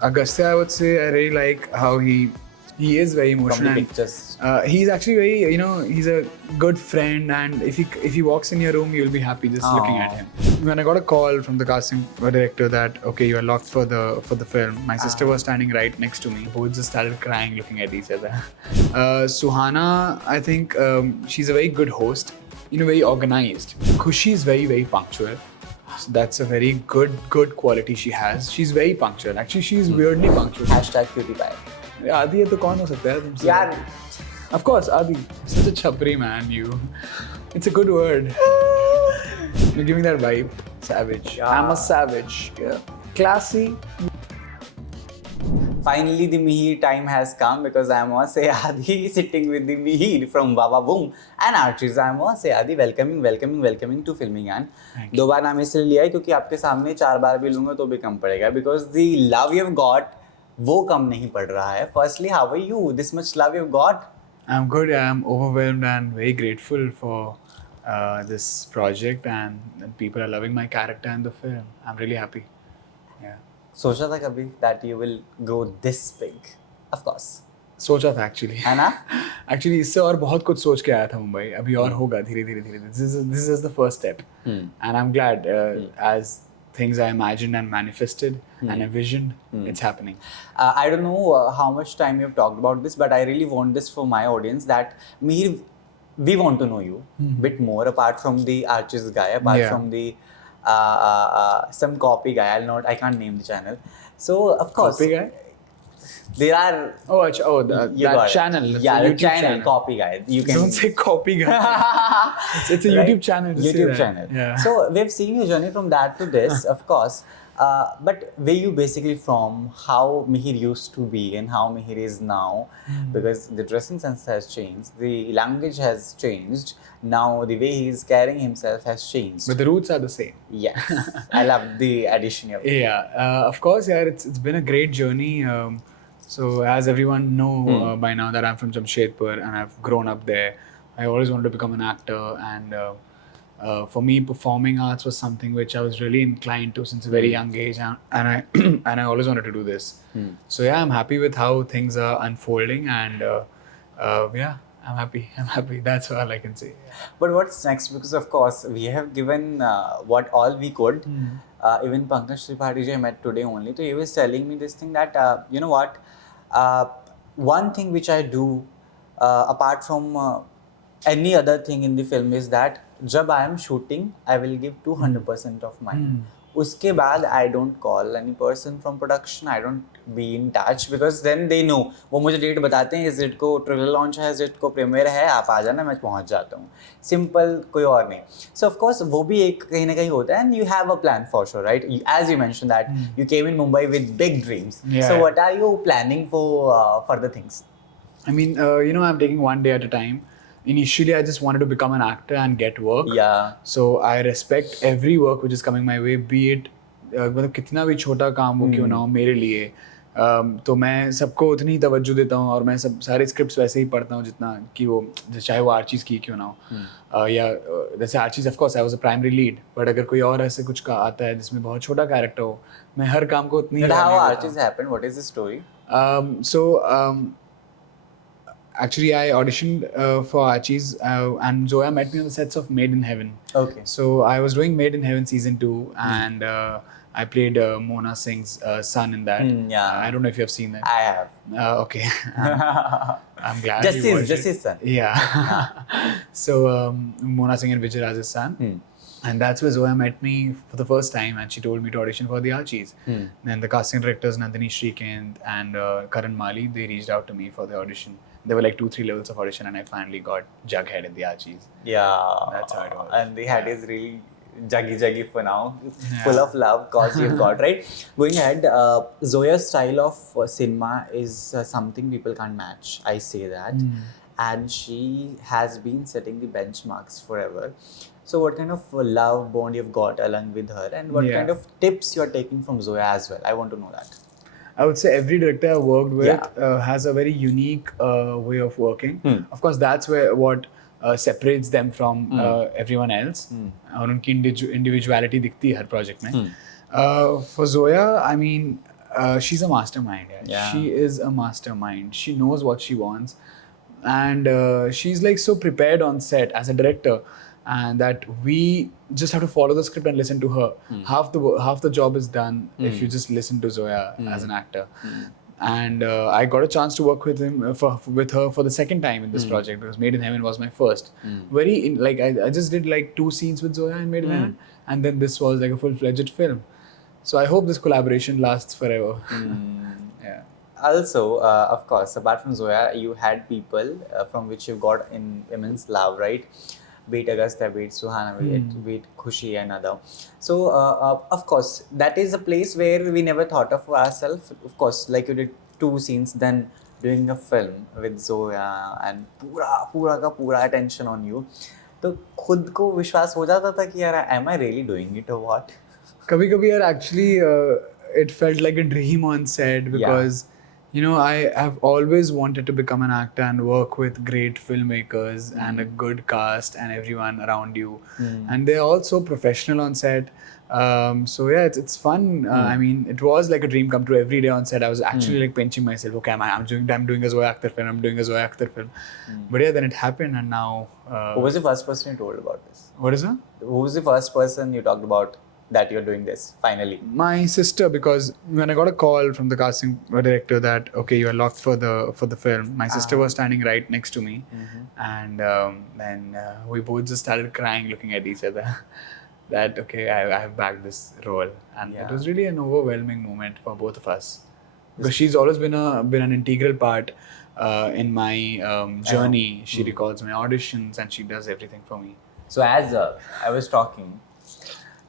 Agastya, I would say I really like how he is very emotional. From the and, pictures. He's actually very, he's a good friend, and if he walks in your room, you'll be happy just looking at him. When I got a call from the casting director that okay, you are locked for the film, my sister was standing right next to me. Both just started crying, looking at each other. Suhana, I think she's a very good host. Very organized. Kushi is very punctual. So that's a very good quality she has. She's very punctual. Actually, she's weirdly punctual. #PewDiePie. आदि है तो कौन हो सकता है तुमसे? यार, Of course, Adi. Such a chapri man, you. It's a good word. You're giving that vibe. Savage. Yeah. I'm a savage. Yeah. Classy. Finally, the Mihir time has come because I'm Sayadi sitting with the Mihir from Baba Boom and Archies. I'm Sayadi welcoming to Filming Yan. दो बार नाम इसलिए लिया है क्योंकि आपके सामने 4 बार भी लूँगा तो भी कम पड़ेगा because the love you've got वो कम नहीं पड़ रहा है. Firstly, how are you? This much love you've got? I'm good. I'm overwhelmed and very grateful for this project, and people are loving my character and the film. I'm really happy. Yeah. सोचा था कभी that you will grow this big? Of course. सोचा था actually है ना? Actually इससे और बहुत कुछ सोच के आया था मुंबई. अभी और होगा धीरे धीरे. This is the first step. And I'm glad as things I imagined and manifested and envisioned, it's happening. I don't know how much time you've talked about this, but I really want this for my audience that Mihir, we want to know you a bit more apart from the Archies guy, apart from the some copy guy. I can't name the channel. So of course, Copy guy? there are. That channel. Yeah, the the YouTube channel, copy guy. You can Don't say copy guy. it's a right? YouTube channel. Just say YouTube that. channel. Yeah. So we've seen your journey from that to this, of course. But where you basically from, how Mihir used to be and how Mihir is now, because the dressing sense has changed, the language has changed, now the way he is carrying himself has changed. But the roots are the same. Yes, I love the addition of it. Yeah, of course, yeah, it's been a great journey. So as everyone know by now that I'm from Jamshedpur and I've grown up there, I always wanted to become an actor, and for me, performing arts was something which I was really inclined to since a very young age, and I and I always wanted to do this. So yeah, I'm happy with how things are unfolding, and yeah, I'm happy. That's all I can say. But what's next? Because of course we have given what all we could. Even Pankaj Tripathi I met today only. So he was telling me this thing that you know what, one thing which I do apart from any other thing in the film is that जब I am shooting, I will give 200% of mine. उसके बाद I don't call any person from production, I don't be in touch because then they know. वो मुझे date बताते हैं, इस date को trailer launch है, इस डेट को प्रीमियर है, आप आ जाना, मैं पहुंच जाता हूँ. सिंपल, कोई और नहीं. So of course वो भी एक कहीं ना कहीं होता है, and you have a plan for sure, right? As you mentioned that you came in Mumbai with big dreams. Yeah. So what are you planning for further things? I mean, I'm taking one day at a time. Initially, I just wanted to become an actor and get work. Yeah. So I respect every work which is coming my way, be it मतलब कितना भी छोटा काम हो क्यों ना हो मेरे लिए. तो मैं सबको उतनी ही तवज्जो देता हूँ, और मैं सारे स्क्रिप्ट्स वैसे ही पढ़ता हूँ जितना कि वो चाहे वो आर्चीज़ की क्यों ना हो. या जैसे Archies of course I was a primary lead, but अगर कोई और ऐसे कुछ का आता है जिसमें बहुत छोटा कैरेक्टर हो, मैं हर काम को उतनी ही. How Archies happened? What is the story? Actually, I auditioned for Archies, and Zoya met me on the sets of Made in Heaven. Okay. So I was doing Made in Heaven season 2, and I played Mona Singh's son in that. Yeah. I don't know if you have seen that. I have. Okay. I'm glad you watched Just it. his son. Yeah. So Mona Singh and Vijay Raj's son. And that's where Zoya met me for the first time, and she told me to audition for the Archies. Then the casting directors Nandini Shrikant and Karan Mali, they reached out to me for the audition. There were like 2-3 levels of audition, and I finally got Jughead in the Archies. Yeah. That's how it was. And the head is really juggy for now, full of love cause you've got, right? Going ahead, Zoya's style of cinema is something people can't match. I say that. And she has been setting the benchmarks forever. So what kind of love bond you've got along with her, and what kind of tips you're taking from Zoya as well? I want to know that. I would say every director I've worked with has a very unique way of working. Of course, that's what separates them from everyone else. और उनकी individuality दिखती है हर project में. For Zoya, I mean, she's a mastermind. Yeah. She is a mastermind. She knows what she wants, and she's like so prepared on set as a director, and that we just have to follow the script and listen to her. Half the job is done if you just listen to Zoya as an actor. And I got a chance to work with with her for the second time in this project, because Made in Heaven was my first. I just did like 2 scenes with Zoya in Made in Heaven, and then this was like a full-fledged film. So I hope this collaboration lasts forever. Yeah. Also, of course, apart from Zoya, you had people from which you got immense love, right? Be it Agastya, be it Suhana, be it Kushi and other. So, of course, that is a place where we never thought of ourselves. Of course, like you did 2 scenes, then doing a film with Zoya and पूरा attention on you. तो खुद को विश्वास हो जाता था कि यार, am I really doing it or what? कभी-कभी यार, actually it felt like a dream on set, because you know, I have always wanted to become an actor and work with great filmmakers and a good cast and everyone around you. And they're all so professional on set. So yeah, it's fun. I mean, it was like a dream come true every day on set. I was actually like pinching myself. Okay, I'm doing a Zoya Akhtar film. I'm doing a Zoya Akhtar film. But yeah, then it happened, and now. Who was the first person you told about this? What is that? Who was the first person you talked about that you're doing this finally? My sister, because when I got a call from the casting director that okay, you are locked for the film, my sister was standing right next to me, and then we both just started crying, looking at each other. That okay, I have bagged this role, and it was really an overwhelming moment for both of us, because she's always been an integral part in my journey. She records my auditions and she does everything for me. So as I was talking,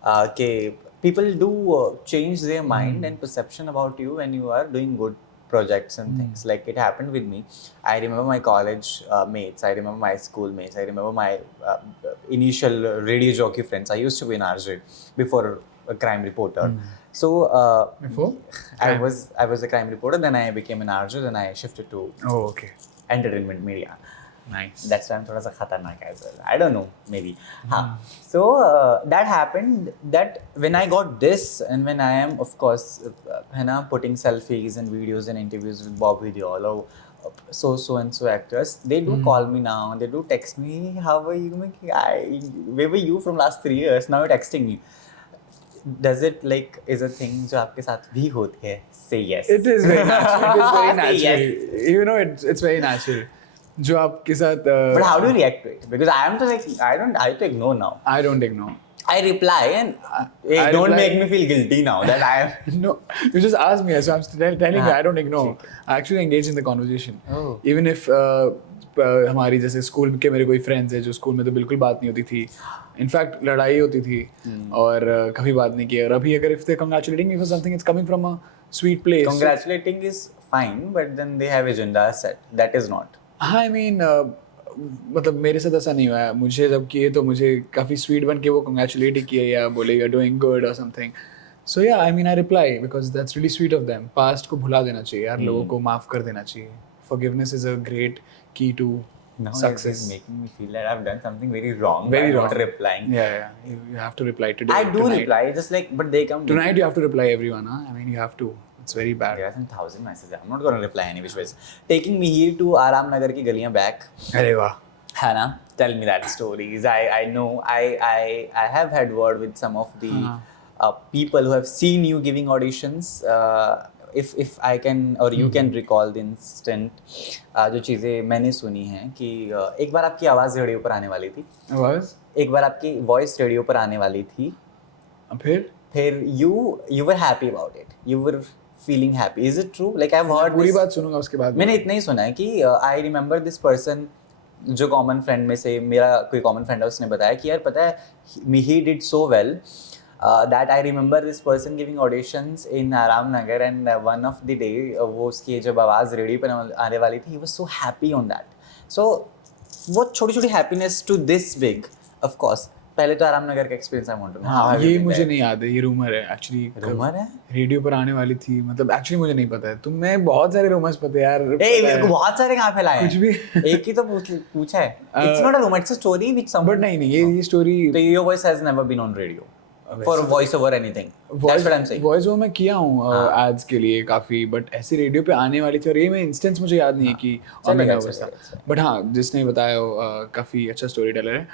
okay, people do change their mind and perception about you when you are doing good projects and things. Like it happened with me. I remember my college mates. I remember my school mates. I remember my initial radio jockey friends. I used to be an RJ before a crime reporter. So before I was a crime reporter. Then I became an RJ. Then I shifted to entertainment media. Nice. That's why I'm थोड़ा सा खतरनाक as well. I don't know, maybe. So that happened. That when I got this, and when I am, of course, putting selfies and videos and interviews with Bobby Deol or so and so actors, they do call me now. They do text me. How are you? Where were you from last 3 years? Now you're texting me. Does it like is a thing जो आपके साथ भी होती है? Say yes. It is very natural. It is very Say natural. yes. You know, it's very natural. जो आपके साथ. But how do you react to it? Because I am to like I have to ignore now. I don't ignore. I reply and don't make me feel guilty now that I am. No, you just asked me, so I'm telling you I don't ignore. I actually engage in the conversation. Even if हमारी जैसे school के मेरे कोई friends है जो school में तो बिल्कुल बात नहीं होती थी, इनफैक्ट लड़ाई होती थी और कभी बात नहीं की. और अभी अगर if they're congratulating me for something, it's coming from a sweet place. Congratulating is fine, but then they have agenda set. That is not. हाँ, I mean, मतलब मेरे साथ ऐसा नहीं हुआ है. मुझे जब किए तो मुझे काफ़ी स्वीट बन के वो कंग्रेचुलेट ही किए या बोले यू आर डूइंग गुड और समथिंग. सो या I mean I reply because that's really sweet of them. Past को भुला देना चाहिए यार, लोगों को माफ़ कर देना चाहिए. Forgiveness is a great key to success. It's making me feel that I've done something very wrong. Very wrong. Not replying. Yeah. You have to reply today. I do tonight. reply, just like, but they come tonight. You have to reply everyone. Huh? I mean, you have to. It's very bad. There are some 1,000 messages. I'm not going to reply any which ways. Taking Mihir to Aram Nagar की गलियाँ back. अरे वाह. है ना? Tell me that stories. I know. I have had word with some of the people who have seen you giving auditions. If I can or you can recall the instant, जो चीज़ें मैंने सुनी हैं कि एक बार आपकी आवाज़ रेडियो पर आने वाली थी. आवाज़? एक बार आपकी वॉइस रेडियो पर आने वाली थी. फिर you were happy about it. You were feeling happy. Is it true? Like I've heard. पूरी बात सुनूंगा उसके बाद. मैंने इतना ही सुना है कि I remember this person, जो कॉमन फ्रेंड में से मेरा कोई कॉमन फ्रेंड है, उसने बताया कि यार पता है he did so well. That I remember this person giving auditions in Aram Nagar, and one of the day वो उसकी जब आवाज़ रेडियो पर आने वाली थी, he was so happy on that. So वो छोटी छोटी happiness to this big, of course. पहले तो आराम नगर का experience I want to know. ये मुझे नहीं याद है, ये रूमर है एक्चुअली. रूमर है? रेडियो पर आने वाली थी, मतलब एक्चुअली मुझे नहीं पता है. तुम्हें बहुत सारे रूमर्स पता है यार. मेरे को बहुत सारे कहाँ फैलाए कुछ भी एक ही तो पूछा है. It's not a rumor, it's a story which someone. But नहीं ये story. So your voice has never been on radio. for voice over anything. That's what I'm saying. Voice वो मैं किया हूँ एड्स के लिए काफ़ी, बट ऐसी रेडियो पे आने वाली थी और ये मैं इंस्टेंस मुझे याद नहीं है कि और मैं नर्वस था, बट हाँ जिसने बताया वो काफ़ी अच्छा स्टोरी टेलर है.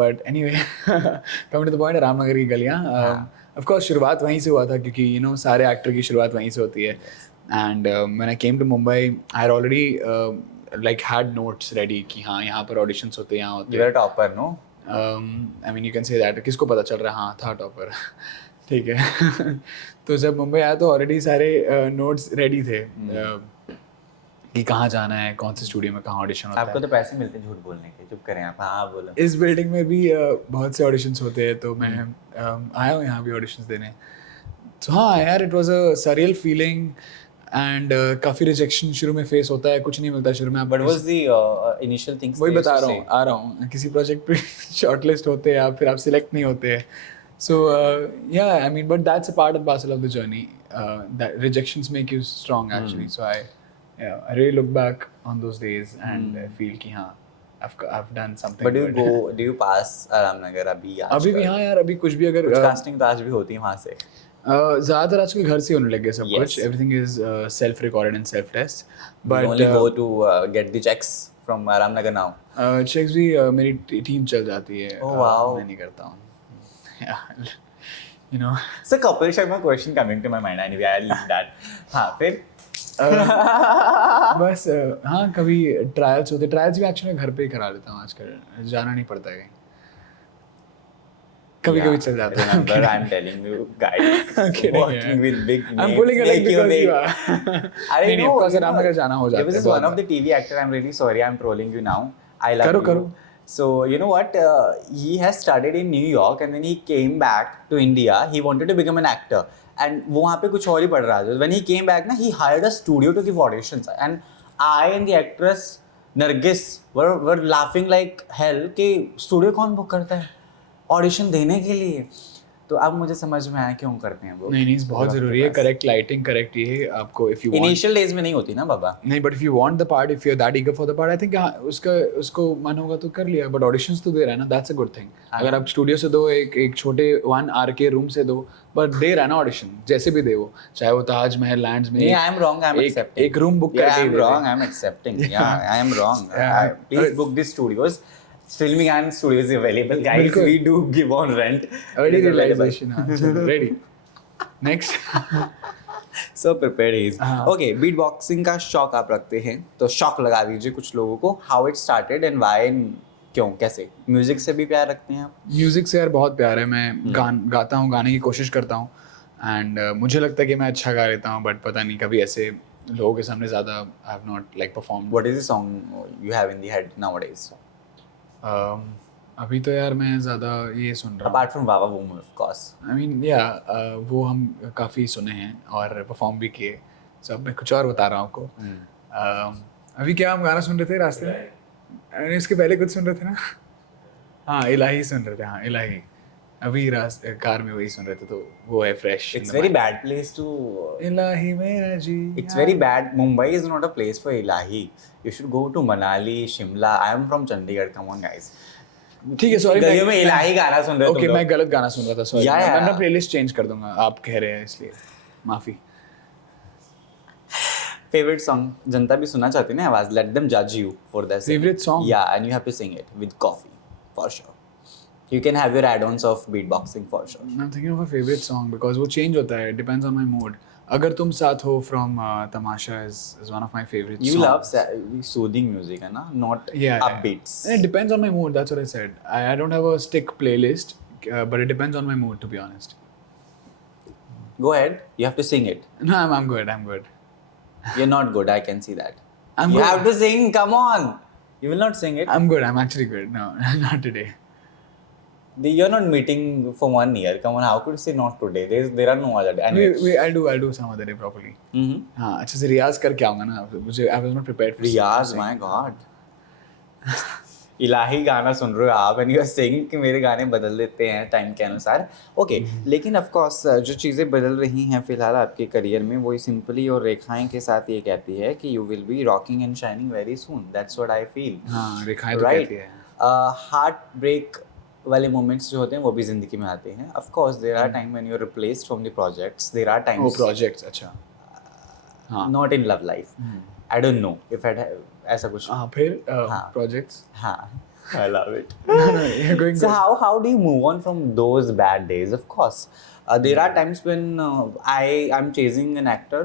But anyway coming to the point, Ramnagar की गलियाँ, ऑफ कोर्स शुरुआत वहीं से हुआ था क्योंकि यू नो सारे एक्टर की शुरुआत वहीं से होती है. And when I came to Mumbai I had already like had notes ready कि हाँ यहाँ पर ऑडिशंस होते हैं, यहाँ होते You were a topper, no? I mean you can say that, किसको पता चल रहा है, हाँ था टॉपर. ठीक है. तो जब मुंबई आया तो ऑलरेडी सारे नोट्स रेडी थे कि कहाँ जाना है, कौन से स्टूडियो में कहाँ ऑडिशन होता है. आपको तो पैसे मिलते हैं झूठ बोलने के, चुप करें आप. हाँ बोलो. इस बिल्डिंग में भी बहुत से ऑडिशंस होते हैं, तो मैं आया हूँ यहाँ भी ऑडिशंस देने. तो हाँ यार, it was a surreal feeling and काफ़ी रिजेक्शन शुरू में फेस होता है, कुछ नहीं मिलता शुरू में. But was the initial things? वही बता रहा हूँ, आ रहा हूँ, किसी प्रोजेक्ट पे शॉर्टलिस्ट होते हैं आप, फिर आप सिलेक्ट नहीं होते हैं. सो या I mean but that's a part of parcel of the journey. That rejections make you strong actually. So I really look back on those days and feel कि हाँ I've done something. But do you pass Ramnagar अभी? अभी भी हाँ यार, अभी कुछ भी अगर कास्टिंग तो आज भी होती है वहाँ से. ज़्यादातर आजकल घर से होने लग गया सब कुछ. Everything is self recorded and self test. But only go to get the checks from Ramnagar now. Checks भी मेरी टीम चल जाती है. Oh wow. मैं नहीं करता हूँ. You know. So Kapil Sharma question coming to my mind. Anyway, I'll leave that. हाँ फिर बस हाँ कभी ट्रायल्स होते, ट्रायल्स भी एक्चुअली घर पे ही करा लेता हूँ आजकल, जाना नहीं पड़ता है कहीं. कभी कभी चल जाता है. Remember, I'm telling you guys, working with big names. I'm pulling it like because you are. I know. Of course, Ramnagar जाना हो जाता है. There was one of the TV actor. I'm really sorry. I'm trolling you now. I love you. करो. So you know what? He has studied in New York and then he came back to India. He wanted to become an actor. And वो वहाँ पे कुछ और ही पढ़ रहा था. When he came back, ना, he hired a studio to give auditions. And I and the actress Nargis were laughing like hell कि studio कौन book करता है ऑडिशन देने के लिए. तो अब मुझे समझ में आया क्यों करते हैं वो. नहीं बहुत ज़रूरी है. करेक्ट लाइटिंग, करेक्ट ये आपको if you want. Initial days में नहीं होती ना बाबा. नहीं, but if you want the part, if you are that eager for the part, I think उसको मन होगा तो कर लिया. बट ऑडिशंस तो दे रहा है ना, दैट्स अ गुड थिंग. अगर आप स्टूडियो से दो, एक छोटे 1 आवर के रूम से दो, बट दे रहा है ना ऑडिशन, जैसे भी दे वो, चाहे वो ताज महल लैंड्स में. I am wrong, I am accepting. एक रूम बुक करके I am wrong, I am accepting. या I am wrong. Please book this studios. Filming and studios available, guys. We do give on rent. Early realization. Ready. Next. So prepared is. Okay, beatboxing का शौक आप रखते हैं तो शौक लगा दीजिए कुछ लोगों को. How it started and why and क्यों, कैसे? म्यूजिक से भी प्यार रखते हैं आप? म्यूजिक से यार बहुत प्यार है. मैं गाता हूँ, गाने की कोशिश करता हूँ एंड मुझे लगता है कि मैं अच्छा गा लेता हूँ, बट पता नहीं कभी ऐसे लोगों के सामने ज़्यादा I have not like performed. What is the song you have in the head nowadays? अभी तो यार मैं ज़्यादा ये सुन रहा हूँ. Apart from Baba Boom, of course. I mean, वो हम काफ़ी सुने हैं और परफॉर्म भी किए. सब मैं कुछ और बता रहा हूँ आपको. अभी क्या हम गाना सुन रहे थे रास्ते में? अरे इसके पहले कुछ सुन रहे थे ना? हाँ, इलाही सुन रहे थे. हाँ, इलाही. अभी कार में वही सुन रहे थे, तो वो है fresh. It's very bad place to. इलाही मेरा जी. It's very bad. Mumbai is not a place for Ilahi. You should go to Manali, Shimla. I am from Chandigarh. Come on, guys. ठीक है, सॉरी. गलियों में इलाही गाना सुन रहे हो. ओके, मैं गलत गाना सुन रहा था. सॉरी. मैं अपना प्लेलिस्ट चेंज कर दूंगा. आप कह रहे हैं इसलिए माफी. Favorite song जनता भी सुनना चाहती है ना आवाज. Let them judge you for that. Favorite song? Yeah, and you have to sing it with coffee for sure. You can have your add-ons of beatboxing for sure. I'm thinking of a favorite song because वो change होता है. Depends on my mood. अगर तुम साथ हो from Tamasha is one of my favorite songs. You love soothing music, है ना? Not upbeats. It depends on my mood. That's what I said. I don't have a stick playlist, but it depends on my mood, to be honest. Go ahead. You have to sing it. No, I'm good. You're not good. I can see that. I'm you good. have to sing. Come on. You will not sing it. I'm good. I'm actually good. No, not today. You're not meeting for 1 year. Come on, how could you say not today? There are no other day. Anyway. I'll do some other day properly. हाँ, अच्छे से रियाज करके आऊँगा ना. मुझे I was not prepared for Riyaz. My God. इलाही गाना सुन रहे हो आप and you are saying कि मेरे गाने बदल देते हैं टाइम के अनुसार. Okay, लेकिन of course जो चीज़ें बदल रही हैं फिलहाल आपके करियर में वो सिंपली और रेखाएं के साथ ये कहती है कि you will be rocking and shining very soon. That's what I feel. हाँ, रेखाएं तो कहती है. Heartbreak वाले moments जो होते हैं वो भी जिंदगी में आते हैं. Of course, there are times when you're replaced from the projects. There are times. Oh, projects. अच्छा. हाँ. Not in love life. I don't know if I'd have ऐसा कुछ. हाँ फिर projects. हाँ. I love it. No, you're going So good. how do you move on from those bad days? Of course, there are times when I'm chasing an actor.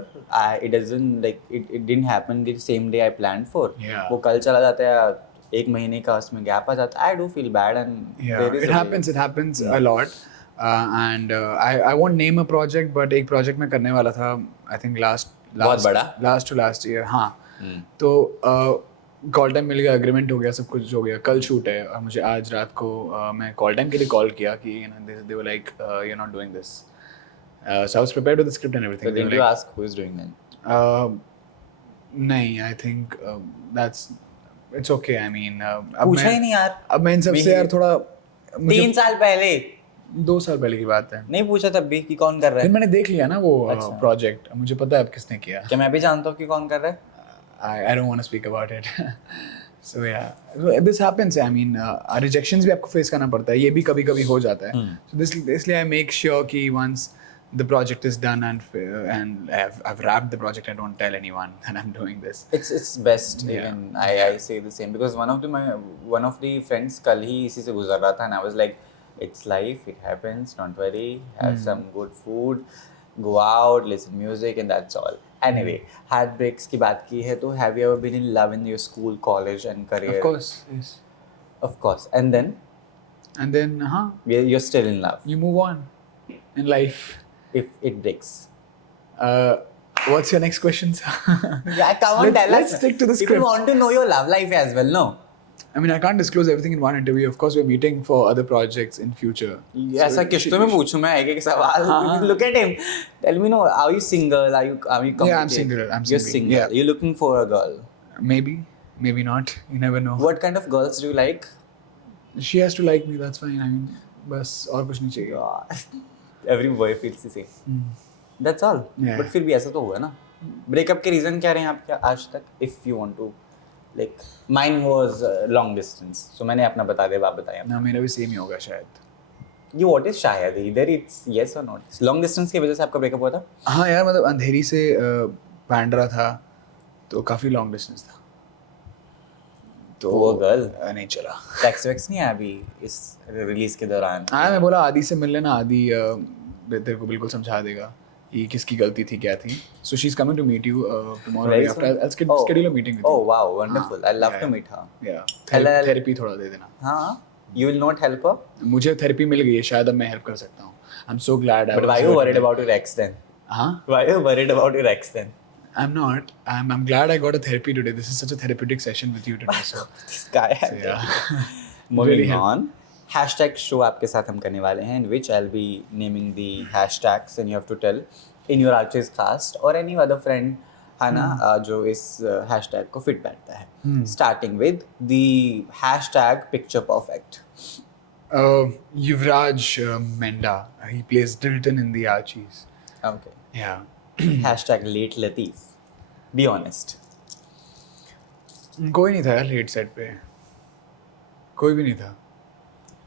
It doesn't like it didn't happen the same day I planned for. Yeah. वो कल चला जाता है, एक महीने का उसमें gap आ जाता है. I do feel bad and Yeah, there is it happens a lot. And I won't name a project, but एक project मैं करने वाला था. I think बहुत बड़ा? last year. हाँ. तो कॉल टाइम मिल गया, एग्रीमेंट हो गया, सब कुछ हो गया. कल शूट है और मुझे आज रात को मैं कॉल टाइम के लिए कॉल किया कि they were like you're not doing this. So I was prepared with the script and everything. So did you ask who is doing then? नहीं, I think it's okay. I mean पूछा ही नहीं यार. अब मैं इन सबसे यार थोड़ा 3 साल पहले 2 साल पहले की बात है. नहीं पूछा तब भी कि कौन कर रहा फिर है. मैंने देख लिया ना वो प्रोजेक्ट, मुझे पता है अब किसने किया. क्या मैं भी जानता हूँ कि कौन कर रहा है. I don't want to speak about it. So yeah, this happens. I mean, rejections भी आपको face करना पड़ता है. ये भी कभी-कभी हो जाता है. So इसलिए I make sure कि once the project is done and I've wrapped the project, I don't tell anyone that I'm doing this. It's best. Yeah. Even I say the same because one of the friends कल ही इसी से गुजर रहा था and I was like, it's life, it happens. Don't worry. Have some good food, go out, listen music, and that's all. Anyway, heartbreaks की बात की है तो have you ever been in love in your school, college, and career? Of course, yes. Of course. And then, you're still in love. you move on in life. If it breaks. What's your next question, sir? Yeah, come on, tell us. Let's stick to the People script. want to know your love life as well, no? I mean, I can't disclose everything in one interview. Of course, we're meeting for other projects in future. ऐसा किस्तों में पूछूं मैं एक सवाल. Look at him. Tell me, no, are you single? Are you committed? Yeah, I'm single. You're single. Yeah. You're looking for a girl. Maybe not. You never know. What kind of girls do you like? She has to like me. That's fine. I mean, बस और कुछ नहीं चाहिए. Every boy feels the same. That's all. Yeah. But फिर भी ऐसा तो हुआ ना. Breakup के reason क्या रहे हैं आपके आज तक? If you want to. Like mine was long distance. So मैंने अपना बता दिया, आप बताया. ना मेरा भी सेम ही होगा शायद. You what is शायद? Either it's yes or not. Long distance की वजह से आपका ब्रेकअप हुआ था? हाँ यार, मतलब अंधेरी से बांद्रा था तो काफी लॉन्ग डिस्टेंस था. तो वो गर्ल नहीं चला. टैक्स वैक्स नहीं आया अभी इस रिलीज के दौरान? हाँ, मैं बोला आदि से मिल लेना, आदि तेरे को बिल्कुल समझा देगा कि किसकी गलती थी, क्या थी. So she's coming to meet you tomorrow after. I'll schedule a meeting with you. Oh wow, wonderful. I love to meet her. Yeah. Hello. Therapy थोड़ा दे देना. हाँ. You will not help her? मुझे थेरेपी मिल गई है, शायद अब मैं help कर सकता हूँ. I'm so glad. But why are you worried about your ex then? हाँ? Why are you worried about your ex then? I'm not. I'm glad I got a therapy today. This is such a therapeutic session with you today. So This guy. so, yeah. Moving on. Hashtag show आपके साथ हम करने वाले हैं, in which I'll be naming the hashtags and you have to tell in your Archies cast or any other friend है ना जो इस hashtag को fit बैठता है. Starting with the hashtag picture perfect. Yuvraj Menda. He plays Dilton in the Archies. Okay. Yeah. Hashtag late Latif. Be honest. कोई नहीं था यार लेट सेट पे. कोई भी नहीं था.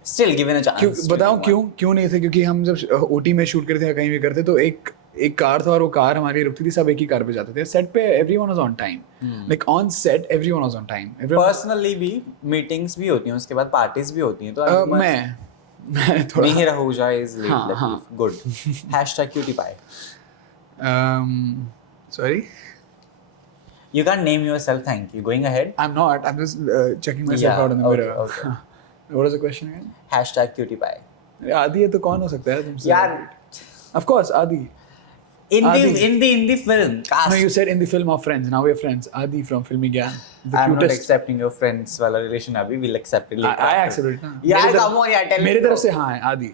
Still given a chance. क्यों बताओ क्यों नहीं थे? क्योंकि हम जब ओटी में शूट करते थे कहीं भी करते तो एक कार था और वो कार हमारी रुकती थी, सब एक ही कार पे जाते थे. सेट पे everyone was on time. Like on set everyone was on time. Personally भी meetings भी होती हैं, उसके बाद parties भी होती हैं, तो मैं थोड़ा Mihir Ahuja is late Latif. Good. Hashtag cutie pie. Sorry? You can't name yourself, thank you. Going ahead. I'm not. I'm just checking myself out in the mirror. Okay. What was the question again? Hashtag cutie pie. आदि है तो कौन हो सकता है तुमसे? यार. Of course, Adi. In the film cast. No, you said in the film of Friends. Now we're friends. Adi from Filmy Gyan. I'm not accepting your friends वाला relation अभी. We'll accept it later. I accept it. Yeah, come on, yeah, tell me. मेरे तरफ से हाँ है Adi.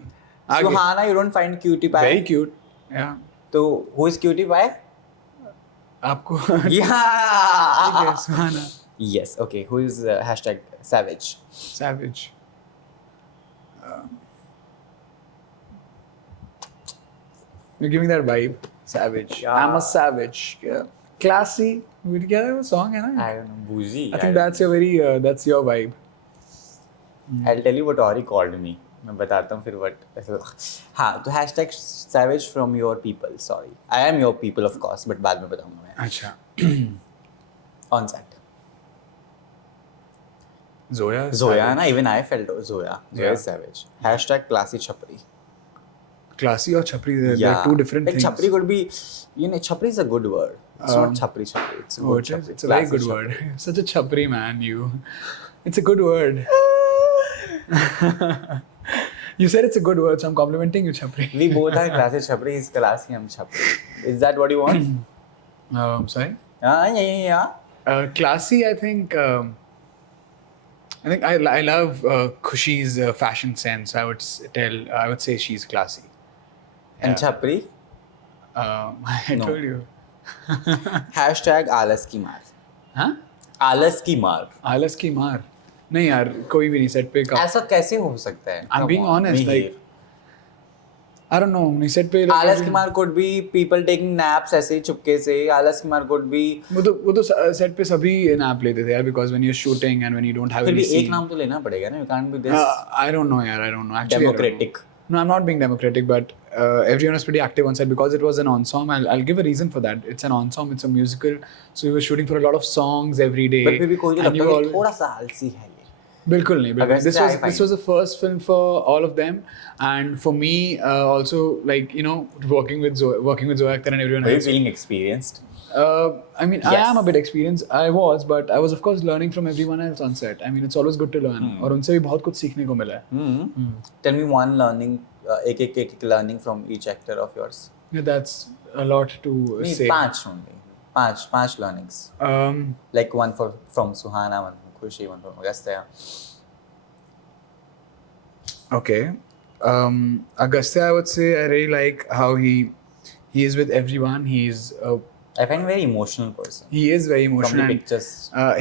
So Hana, you don't find cutie pie? Very cute. Yeah. तो who is cutie pie? आपको. Yeah. Suhana. Yes. Okay. Who is hashtag savage? Savage. You're giving that vibe. Savage. Yeah. I'm a savage. Yeah. Classy. We together a song, है ना? I don't know. Bougie. I think that's your vibe. I'll tell you what Ori called me. मैं बताता हूँ फिर what हाँ तो hashtag savage from your people sorry I am your people of course but बाद में बताऊँगा मैं अच्छा. on set Zoya Zoya ना Savage. even I felt Zoya Yeah. is savage hashtag classy chapri Classy or chapri, they're two different like things. chapri could be chapri is a good word it's not chapri it's a Oh, good it is. chapri It's a very classy good chapri. word. Such a chapri man, you. It's a good word. You said it's a good word, so I'm complimenting you, chapri. We both are classy chapri he's classy I'm chapri is that what you want Sorry. yeah Classy, I think. I love Kushi's fashion sense. I would say she's classy. and Yeah. chapri I No. told you. hashtag आलस की मार हाँ? आलस की मार आलस की मार. नहीं यार, कोई भी नहीं सेट पे का. ऐसा कैसे हो सकता है I'm Come being on, honest, Mihir. like, I don't know. नहीं सेट पे. आलस की मार could be people taking naps ऐसे ही चुपके से आलस की मार could be वो तो सेट पे सभी नैप लेते थे यार, because when you're shooting and when you don't have फिर any भी एक scene. नाम तो लेना पड़ेगा ना you can't be this I don't know, yaar. I don't know. Actually, I don't know. democratic No, I'm not being democratic, but everyone was pretty active on set because it was an ensemble. I'll give a reason for that. It's an ensemble. It's a musical, so we were shooting for a lot of songs every day. but फिर भी कोई तो and लगता you है कि always- थोड़ा सा आलसी है ये बिल्कुल नहीं, बिल्कुल. Agastya, I This find. was the first film for all of them, and for me also, like, you know, working with Zoe Akhtar and everyone Were you else. feeling experienced I mean, I Yes. am a bit experienced. I was, but I was of course learning from everyone else on set. I mean, it's always good to learn. और उनसे भी बहुत कुछ सीखने को मिला है. tell me one learning एक learning from each actor of yours Yeah, that's a lot to नहीं say. पांच only पांच learnings like one from Suhana one from Kushi one from Agastya Okay. Agastya, I would say I really like how he is with everyone. I find very emotional person He is very from emotional. the and, pictures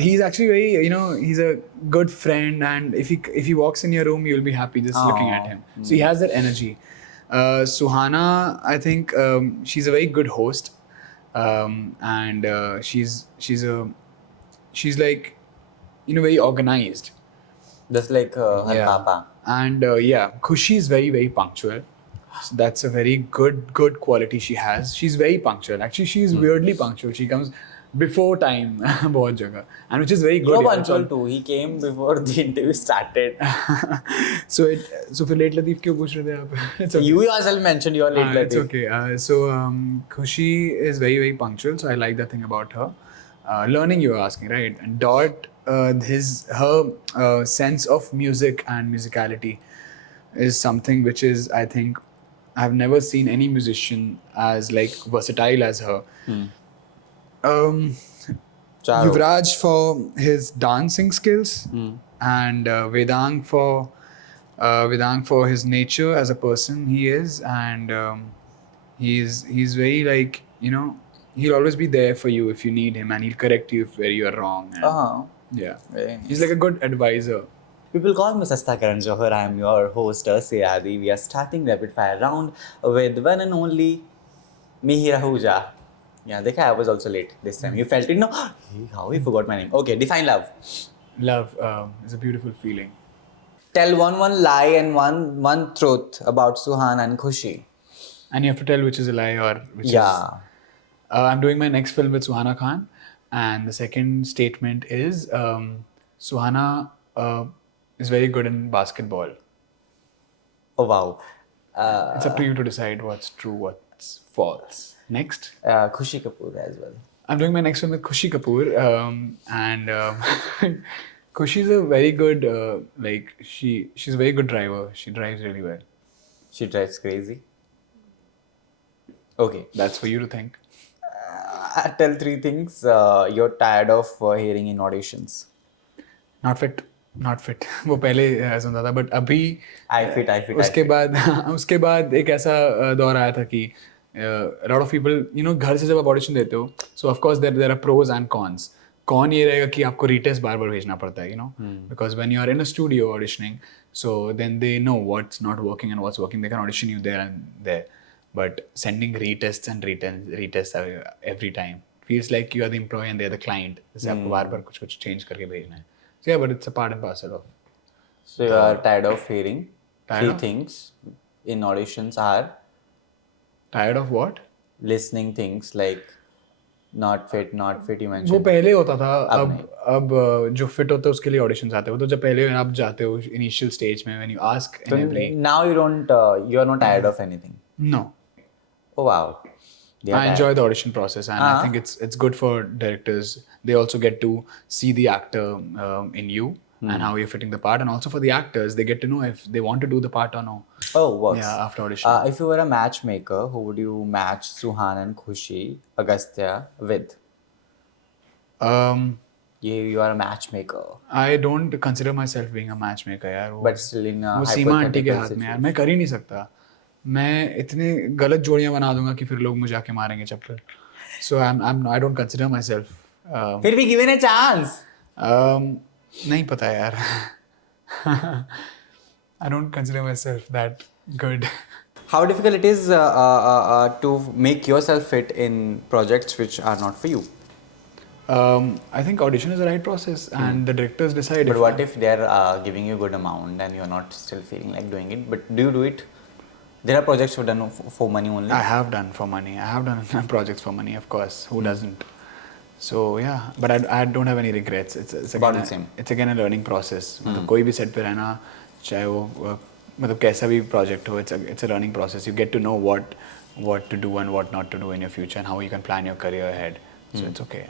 he's actually very, you know, he's a good friend, and if he walks in your room, you'll be happy just looking at him. So he has that energy. Suhana, I think she's a very good host, and she's like, you know, very organized. just like her papa And Kushi is very, very punctual. So that's a very good quality she has. She's very punctual. Actually, she's weirdly punctual. She comes before time, बहुत जगह, and which is very good. you're yeah, punctual too he came before the interview started so फिर late Latif क्यों पूछ रहे थे आप? It's okay. you yourself mentioned you're late It's okay. So Kushi is very, very punctual. So I like that thing about her. Learning, you were asking, right? And Dot, her sense of music and musicality is something which is, I think, I've never seen any musician as like versatile as her. Charo. Yuvraj for his dancing skills, and Vedang for his nature as a person he is, and he's very, like, you know, he'll always be there for you if you need him, and he'll correct you if where you are wrong. And very nice. he's like a good advisor. People call me Sasta Karan Johar. I am your host, Sayadi. We are starting rapid fire round with one and only Mihir Ahuja. Yeah, dekha, I was also late this time. You felt it, no? How he forgot my name. Okay, define love. Love is a beautiful feeling. Tell one lie and one truth about Suhan and Kushi. And you have to tell which is a lie or which is. I'm doing my next film with Suhana Khan, and the second statement is Suhana is very good in basketball. Oh wow. It's up to you to decide what's true, what's false. Next. Kushi Kapoor as well. I'm doing my next film with Kushi Kapoor, and Kushi's a very good, like, she's a very good driver. She drives really well. She drives crazy. Okay. That's for you to think. Tell 3 things you're tired of hearing in auditions. Not fit. वो पहले सुनता था, but अभी I fit. उसके बाद एक ऐसा दौर आया था कि lot of people, you know, घर से जब आप ऑडिशन देते हो, so of course there are pros and cons. कौन ये रहेगा कि आपको रीटेस्ट बार भेजना पड़ता है, you know, because when you are in a studio auditioning, so then they know what's not working and what's working. They can audition you there and there, but sending retests and retests every time feels like you are the employee and they're the client. जैसे आपको बार कुछ change करके भेजना है. So yeah, but it's a part and parcel of. So you are tired of hearing. Tired three of? things in auditions are Tired of what? listening things like not fit you वो mentioned. पहले होता था. अब अब जो fit होता है उसके लिए ऑडिशंस आते हो. तो जब पहले आप जाते हो इनिशियल स्टेज में when you ask in every. now you are not tired of anything. No. Oh wow. They are I enjoy the audition process, and I think it's good for directors. They also get to see the actor in you and how you're fitting the part, and also for the actors, they get to know if they want to do the part or no. Oh, works. Yeah, after audition. If you were a matchmaker, who would you match Suhan and Kushi, Agastya with? You are a matchmaker. I don't consider myself being a matchmaker, यार. But still in a वो सीमा aunty के hypothetical हाथ में यार. situation. मैं कर ही नहीं सकता. मैं इतने गलत जोड़ियां बना दूंगा कि फिर लोग मुझे आके मारेंगे चप्पल. So I don't consider myself. फिर भी given a chance. नहीं पता यार. I don't consider myself that good. How difficult it is to make yourself fit in projects which are not for you? I think audition is the right process, and the directors decide. But what if they are giving you a good amount and you're not still feeling like doing it? But do you do it? There are projects you've done for money only. I have done for money. I have done projects for money, of course. Who doesn't? So yeah, but I don't have any regrets. It's About again the same. It's again a learning process. मतलब कोई भी set पे रहना, चाहे वो मतलब कैसा भी project हो, it's a learning process. You get to know what to do and what not to do in your future, and how you can plan your career ahead. So it's okay.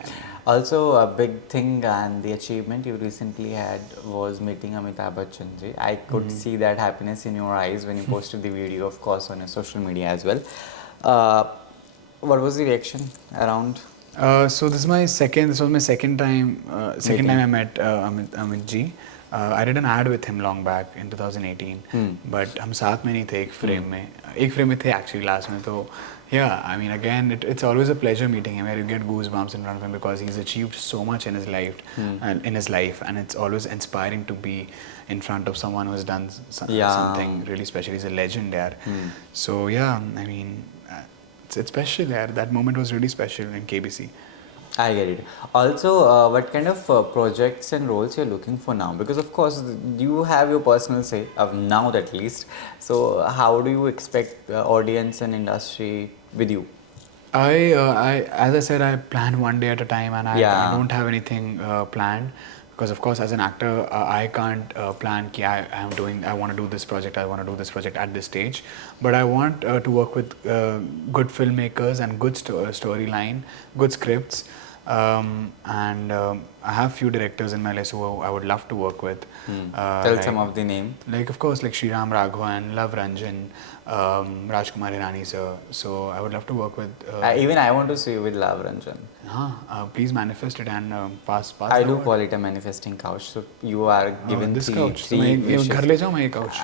Also, a big thing and the achievement you recently had was meeting Amitabh Bachchan ji. I could see that happiness in your eyes when you posted the video, of course, on your social media as well. What was the reaction around? So this was my second time I met Amit ji. I did an ad with him long back in 2018, but हम साथ में नहीं थे एक frame में थे actually last में. तो yeah, I mean again it's always a pleasure meeting him, where you get goosebumps in front of him because he's achieved so much in his life, and it's always inspiring to be in front of someone who's done something really special. He's a legend there. So yeah, I mean it's special there. That moment was really special in KBC. I get it. Also, what kind of projects and roles you're looking for now? Because of course you have your personal say now at least. So how do you expect audience and industry with you? I as I said, I plan one day at a time, and I don't have anything planned. Because of course, as an actor, I can't plan कि I want to do this project, at this stage. But I want to work with good filmmakers and good storyline, good scripts. And I have few directors in my list who I would love to work with. Tell some of the name. Like of course, like Sriram Raghavan, Love Ranjan, Rajkumar Hirani sir. So I would love to work with. Even I want to see you with Love Ranjan. Please manifest it and pass. I do call it a manifesting couch. So you are given this three couch. three wishes. घर ले जाओ मैं ये couch.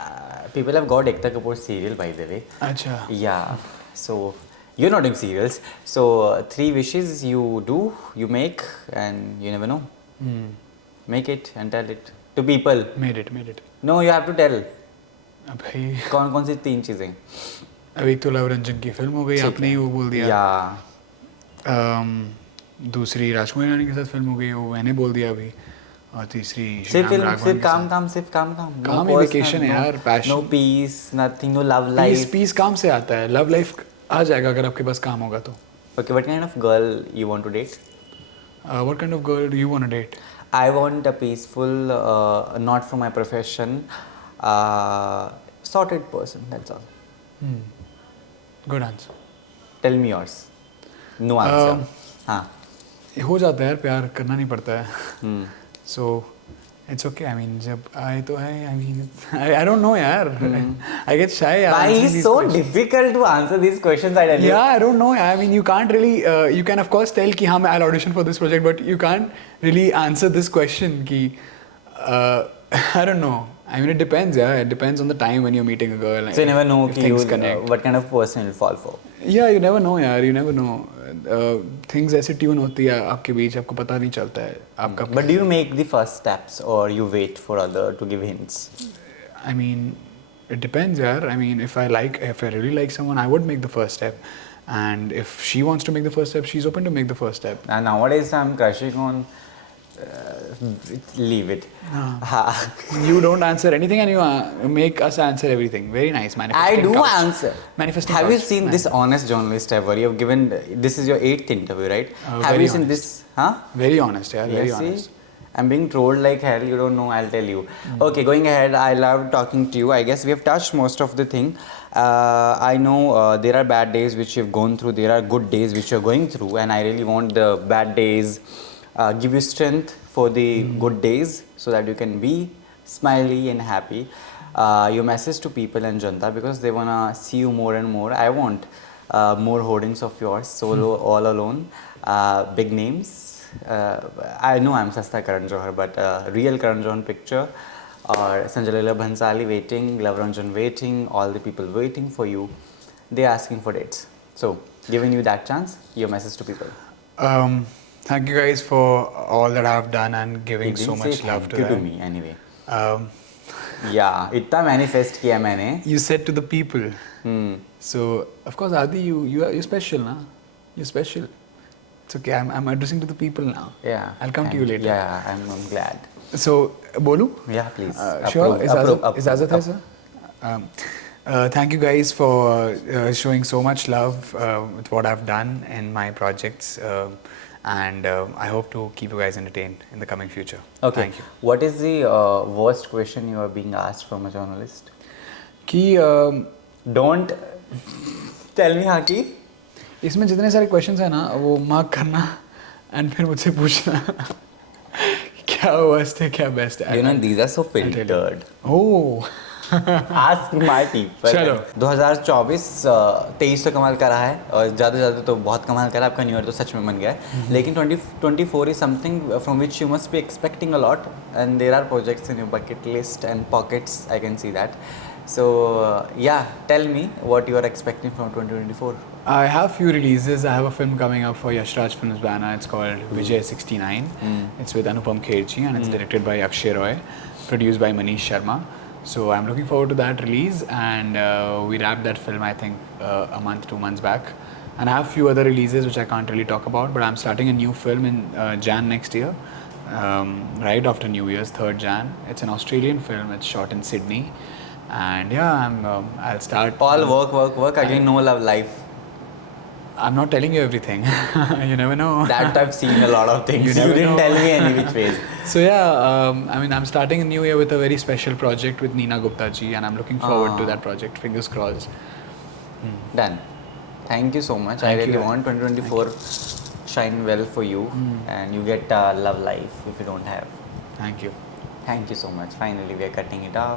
People have got Ekta Kapoor serial by the way. अच्छा. Yeah. So you're not doing serials. So 3 wishes you do, you make, and you never know. Make it and tell it to people. Made it. No, you have to tell. भाई कौन सी 3 चीजें? अब एक तो love Ranjan की film हो गई, आपने ही वो बोल दिया. दूसरी राजकुमार रानी के साथ फिल्म हो गई, वो मैंने बोल दिया अभी. और तीसरी सिर्फ काम. काम ही वेकेशन है यार, passion. No peace, nothing, no love life. Peace काम से आता है, लव लाइफ आ जाएगा अगर आपके पास काम होगा तो. Okay, what kind of girl you want to date? What kind of girl do you want to date? I want a peaceful, not for my profession, sorted person, that's all. Good answer. Tell me yours. No answer. हाँ. हो जाता है यार, प्यार करना नहीं पड़ता है. So it's okay. I mean, जब आए तो है. I mean, I don't know यार. I get shy. Why is so difficult to answer these questions? I tell you. Yeah, I don't know. I mean, you can't really. You can of course tell कि हाँ मैं I'll audition for this project, but you can't really answer this question कि I don't know. I mean, it depends. Yeah, it depends on the time when you're meeting a girl. So you never know if things connect. What kind of person you'll fall for. Yeah, you never know यार. You never know. Things ऐसे tune होती है आपके बीच, आपको पता नहीं चलता है आपका. But do you make the first steps or you wait for other to give hints? I mean, it depends यार. I mean, if I really like someone, I would make the first step. And if she wants to make the first step, she's open to make the first step. And nowadays I'm crushing on leave it. You don't answer anything and you make us answer everything. Very nice. I Manifesting do couch. answer. Manifesting Have you couch. seen Nice. this honest journalist ever? You've given, this is your 8th interview, right? Have Very you seen honest. this? Huh? Very honest, yeah. Very Yes, see? honest. I'm being trolled like hell, you don't know, I'll tell you. Okay, going ahead, I love talking to you. I guess we have touched most of the thing. I know there are bad days which you've gone through, there are good days which you're going through, and I really want the bad days give you strength for the good days so that you can be smiley and happy. Your message to people and Janta, because they wanna see you more and more. I want more hoardings of yours, solo, all alone, big names. I know I'm Sasta Karan Johar, but real Karan Johar picture, or Sanjay Leela Bhansali waiting, Love Ranjan waiting, all the people waiting for you. They're asking for dates. So, giving you that chance, your message to people. Thank you guys for all that I've done and giving He so didn't say much love thank to you to that. me anyway. Um, Yeah, इतना manifest किया मैंने. you said to the people. So of course, Adi, you're special, na? You're special. It's okay. I'm addressing to the people now. Yeah. I'll come to you later. Yeah, I'm glad. So, Bolu? Yeah, please. Sure. Approve. Ijazat hai, sir? Thank you guys for showing so much love with what I've done in my projects. And I hope to keep you guys entertained in the coming future. Okay. Thank you. What is the worst question you are being asked from a journalist? कि Don't tell me, Haki. इसमें जितने सारे questions हैं ना वो mark करना and फिर मुझसे पूछना क्या वर्स्ट है क्या बेस्ट है. You know, these are so filtered. Oh Ask my people. चलो. 2024 23 तो कमाल करा है और ज़्यादा से ज़्यादा तो बहुत कमाल करा. आपका न्यू ईयर तो सच में बन गया है. लेकिन 2024 is something from which you must be expecting a lot, and there are projects in your bucket list and pockets. I can see that. So yeah, tell me what you are expecting from 2024. I have few releases. I have a film coming up for Yash Raj Films banner. It's called Vijay 69. It's with Anupam Kherji and it's directed by Akshay Roy, produced by Manish Sharma. So I'm looking forward to that release, and we wrapped that film I think a month, 2 months back. And I have few other releases which I can't really talk about, but I'm starting a new film in Jan next year, right after New Year's, 3rd Jan. It's an Australian film. It's shot in Sydney, and yeah, I'll start. All work. Again, no love life. I'm not telling you everything. You never know. That I've seen a lot of things. You You never didn't know. tell me any which ways. So yeah, I mean, I'm starting a new year with a very special project with Neena Gupta ji, and I'm looking forward to that project. Fingers crossed. Done. Thank you so much. Thank I really you. want 2024 shine well for you, and you get love life if you don't have. Thank you. Thank you so much. Finally, we are cutting it off.